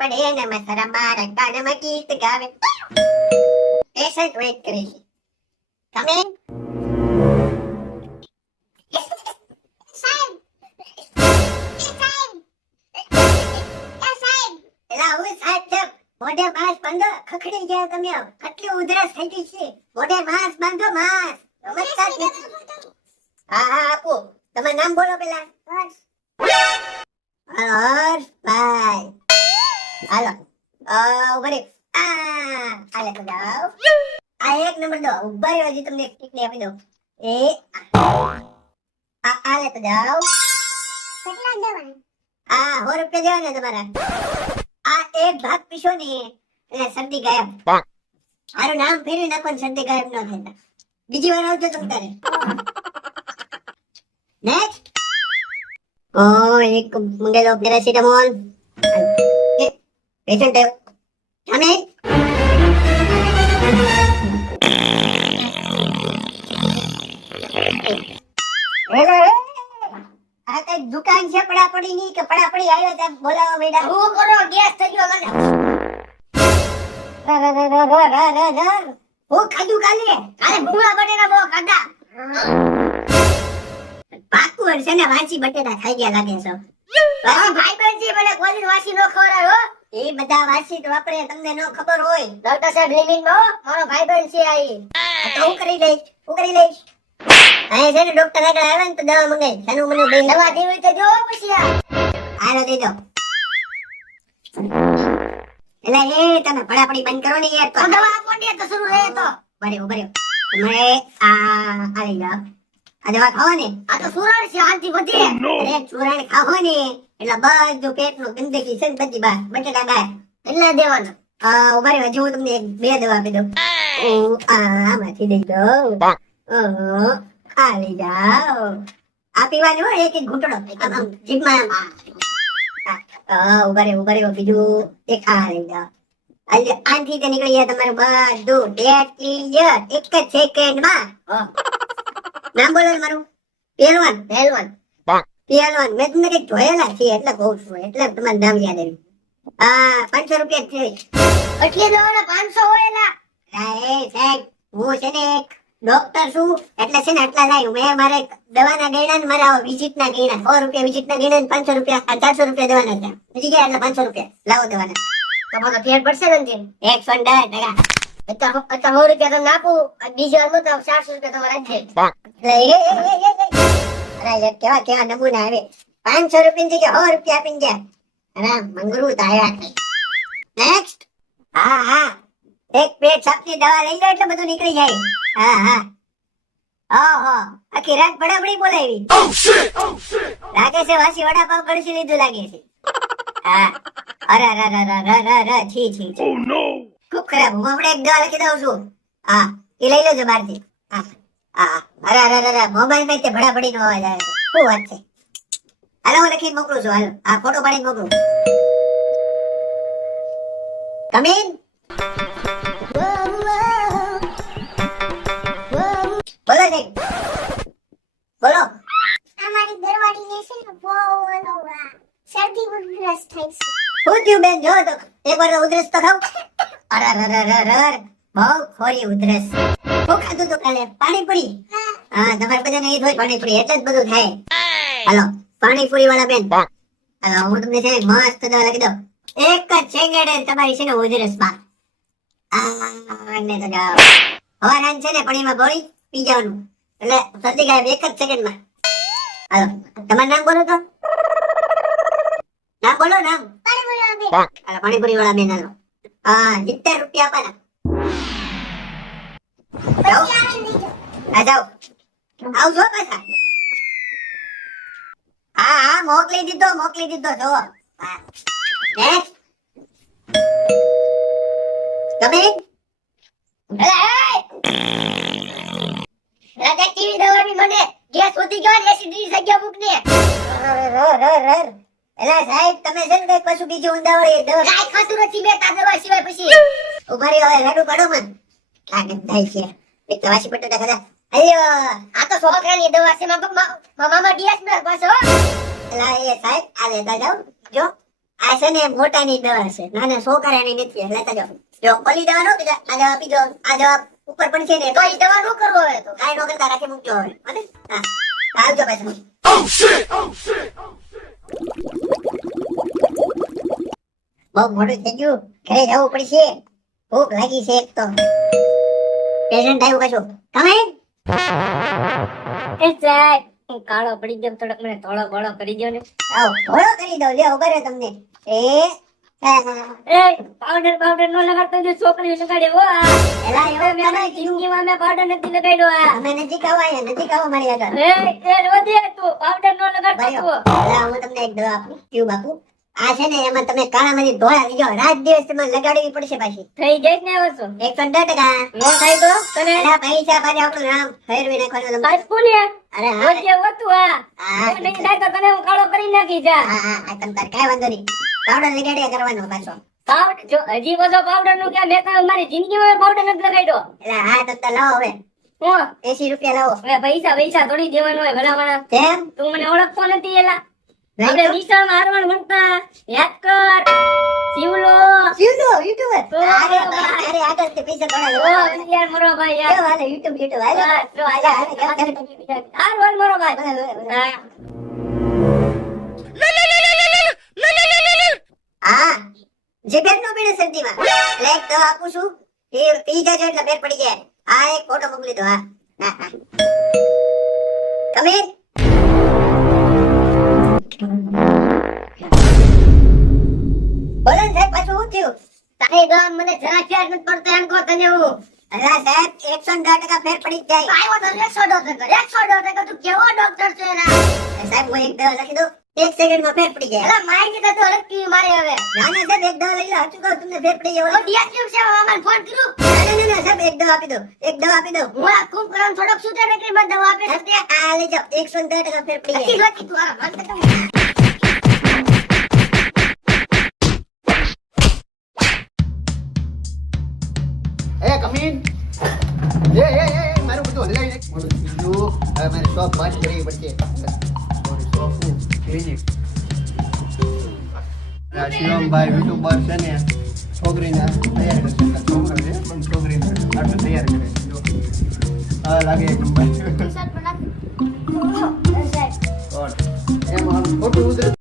પડે ને મસરા મારા કાનમાં ગીત ગાવે. પેશન્ટ વેઇટ કરે છે. તમે સાહેબ એલા હું સાહેબ છે. મોઢે માસ્ક બાંધો. ખખડી ગયા તમે. કેટલી ઉધરસ થઈ ગઈ છે. મોઢે માસ્ક બાંધો. માસ્ક નમસ્કાર. હા હા આપો. તમારું નામ બોલો પેલા. હર્ષભાઈ. હાલો ઉભરે. હાલે તો જાઓ. આ એક નંબર દો. ઉભા રહ્યો. હજી તમને એક ટીકડી આપી દઉં. હાલે તો જાઓ. કેટલા દેવાના? 100 રૂપિયા દેવાના તમારા. આ એક ભાગ પીશો ને એટલે શરદી ગાયબ. મારું નામ ફેરવી નાખો ને શરદી ગાયબ ન થાય. બીજી વાર આવજો તમે તારે. નેક્સ્ટ. એક મંગેલો પેરાસિટામોલ. પેશન્ટ તમે આ કઈ દુકાન છે પડાપડી ની કે પડાપડી આવ્યો ત્યાં બોલાવા બેડા? હું કરો ગેસ થઈ ગયો મને. હું ખાધું કાલે ભૂંગળા બટેટા બહુ ખાધા. પાકું હશે ને વાસી બટેટા ખાઈ ગયા લાગે છે. ભાઈ બહેન છે મને કોઈ વાસી નો ખવડાવ્યો. એ બધા વાસી તો વાપરે તમને નો ખબર હોય. ડોક્ટર સાહેબ લિમિટ માં મારો ભાઈ બહેન છે આઈ. તો હું કરી લઈશ. અહીં છે ને ડોક્ટર આગળ આવે ને તો દવા મંગાઈ. સાનું મને બે દવા દેવી તો જો પછી આલો દે દો. એટલે એ તમે પડાપડી બંધ કરો ને યાર. તો દવા આપો ને તો શરૂ રહે તો. બરે તમે આ લઈ જાઓ. આ દવા ખાઓ ને. આ તો સુરણ છે આંટી વધે. અરે સુરણ ખાઓ ને એટલે બધું પેટનું ગંદકી છે ને બધી બહાર બટેટા ગાય. કેટલા દેવાના? ઉભા હજુ હું તમને બે દવા આપી દઉં. આમાંથી દઈ દઉં. આ લઈ જાઓ. આ પીવાનું હોય એક ઘૂંટડો જીભમાં. ઉભા રહ્યો બીજું એક આ લઈ જાઓ. આથી તે નીકળી જાય તમારું બધું ડેટ ક્લિયર એક જ સેકન્ડમાં. નામ બોલો મારું. પહેલવાન. મેં તમને કઈક જોયેલા છે એટલે કહું છું. એટલે તમારું નામ યાદ આવ્યું. 500 રૂપિયા છે. એટલે દવાના 500 હોયલા. સાહેબ હું છે ને એક ડોક્ટર છું એટલે છે ને આટલા થાય. મેં મારે દવાના ગયણા ને મારા વિઝિટના ગયણા 100 રૂપિયા વિઝિટના ગયણા ને 500 રૂપિયા 400 રૂપિયા દવાના છે. બીજી ગયા એટલે 500 રૂપિયા લાવો દવાના. તમારો ફેર પડશે ને 110 ટકા. 100 રૂપિયા તમને આપું. બીજી વાર તો 400 રૂપિયા તમારે અરે કેવા નમૂના આવે. 500 રૂપિયા ની જગ્યાએ 100 રૂપિયા આપીને ગયા. અરે મંગરૂ તાયા. નેક્સ્ટ. હા એક પેટ સાપની દવા લઈ લો એટલે બધું નીકળી જાય. ઓહો આખી રાત બડાબડી બોલાવી. લાગે છે વાસી વડાપાવ કડસી લીધું લાગે છે. અરે છી ખૂબ ખરાબ. હું હમણાં એક દવા લખી દઉં છું. એ લઈ લેજો બહારથી. અરે મોબાઈલ માં તે બડાબડી નો અવાજ આવે છે. શું વાત છે? હાલો હું લખીને મોકલું છું. હાલો ફોટો પાડીને મોકલું. Come in. બોલો સાહેબ બોલો. અમારી ઘરવાળીને છે ને બહુ શરદી ઉધરસ થાય છે. શું થયું બેન? જો તો એકવાર તો ઉધરસ તો ખાવ. અરે બહુ ખોરી ઉધરસ. શું ખાધું તો કાલે? પાણીપુરી. તમારે બધાને એ જ હોય પાણીપુરી એટલે જ બધું થાય. હાલો પાણીપુરી વાળા બેન હાલો હું તમને છે મસ્ત દવા લખી દઉં. એક જ સેકન્ડે તમારી છે ને ઉધરસ માં ને તો જાઓ. હવારાન છે ને પાણીમાં ગોળી પી જવાનું એટલે શરદી ગાયબ એક જ સેકન્ડમાં. હાલો તમારું નામ બોલો તો. નામ બોલો નામ. પાણીપુરી વાળા બેન હાલો. 70 રૂપિયા આપવાના. જાઓ આવજો પાછા. મોકલી દીધો જો. નેક્સ્ટ. તમે રાજા ટીવી દવાની મને ગેસ ઉધી ગયો ને એસિડિટી જગ્યા મૂક ને. એલા સાહેબ તમે છે ને કઈ પશુ બીજું ઊંડાવળી દવા કાઈ ખાતું નથી મેં તા દવા સિવાય પછી. ઉભા રહ્યો હવે લાડુ પાડો મન. લાગત થાય છે. એક તો વાસી બટેટા ખાધા. અલ્યો આ તો છોકરાની દવા છે. મામા ડીએસ માં બસ હો. એલા એ સાહેબ આ લેતા જાવ. જો આ છે ને મોટાની દવા છે, નાના છોકરાની નથી. લેતા જાઓ. જો ઓલી દવા નો પીધા, આ દવા પીજો. આ દવા ઉપર પણ છે ને, તો ઈ દવા નો કરવો હવે તો. કાંઈ નો કરતા રાખી મૂકજો હવે. હને? હા. આવજો પાછું. બહુ મોડું થઈ ગયું, ઘરે જવું પડશે. ભૂખ લાગી છે એક તો. પેશન્ટ આવ્યું પાછું. તમે એ સાહેબ હું કાળો પડી ગયો થોડોક મને થોડો ઘોડો કરી દો ને આવો ઘોડો કરી દઉં. લ્યો ઉભા રહો તમને. એ પાવડર નો લગાડતો જો છોકરીઓ લગાડે હો આ. એલા હવે એવું મેં જિંદગીમાં મેં પાવડર નથી લગાડ્યો આ. અમે નજીક આવો, અહીંયા નજીક આવો મારી આગળ. એ રોજે તું પાવડર નો લગાડતો બરાબર. તું. એલા હું તમને એક દવા આપું, ટ્યુબ આપું. આ છે ને એમાં તમે કાળામાંથી ધોળા થઈ જાઓ. રાત દિવસ તમારે લગાડવી પડશે પાછી. થઈ જાય ને હવે શું 110%. નો થાય તો તને એલા પૈસા પાછા આપણું નામ ફેરવી નાખવાનું તમને. પાછું ને અરે હા રોજે હોતું આ. હા તું નહીં થાય તો તને હું કાળો કરી નાખી જા. હા તમ તાર કાંઈ વાંધો નહીં. પાવડર લગાડ્યા કરવાનો પાછો. પાવડર જો હજી બધો પાવડર નું ક્યાં મેં તો મારી જિંદગીમાં પાવડર નથી લગાડ્યો. એટલે હા તમ તાર લાવો હવે. હું 80 રૂપિયા લાવો. હવે પૈસા થોડી દેવાનું હોય ભલામણા. કેમ? તું મને ઓળખતો નથી એલા. નહીં આપણે તો? વિશાળ મારવાડ ભણતા યાદ કર શિવલો યુટ્યુબર. તો અરે આગળથી પૈસા થોડા ઓ લાવો. યાર મરો ભાઈ યાર કેવું હાલે? યુટ્યુબ હાલે? બસ, જો આજા, હાર બોલ મરો ભાઈ હા. હા જીભેર નો પીડે શરદીમાં. એટલે એક દવા આપું છું, એ પી જાજો એટલે ફેર પડી જાય. હા એક ફોટો મોકલી દો. હા હા. તમે બોલો ને સાહેબ, પાછું શું થયું? તારી ગામ મને જરા ખ્યાલ નથી પડતો એમ કહો તને હું. અલા સાહેબ 110% ફેર પડી જ જાય. આવ્યો તો 110%. તું કેવો ડોક્ટર છે એલા? સાહેબ હું એક દવા લખી દઉં, 1 સેકન્ડમાં ફેર પડી જાય. એલા માહિતી તો તું અલગથી મારે હવે. ના ના સાહેબ એક દવા લઈ લો, સાચું કહું તમને ફેર પડી જાય. ઓ ડીએસપી છે અમાર ફોન કર્યો. ના સાહેબ એક દવા આપી દો, એક દવા આપી દો. હું આ કુંભકરણ થોડોક સુધે ને કે મને દવા આપે છે તે. આ લઈ જાઓ, 110% ફેર પડી લખી જાય. લખી તું આ મને તો કમીન મારું બધું હલાવી નાખ. મોડું થઈ ગયું. હવે મારે શોપ બંધ કરવી પડશે. મારી શોપ ક્લિનિક. આ શિવમભાઈ યુટ્યુબર છે ને, છોકરીને તૈયાર કરશે. છોકરો છે પણ છોકરીને આટલું તૈયાર કરે. જો. હા લાગે એક નંબર. એમ આમ ખોટું ઉતરે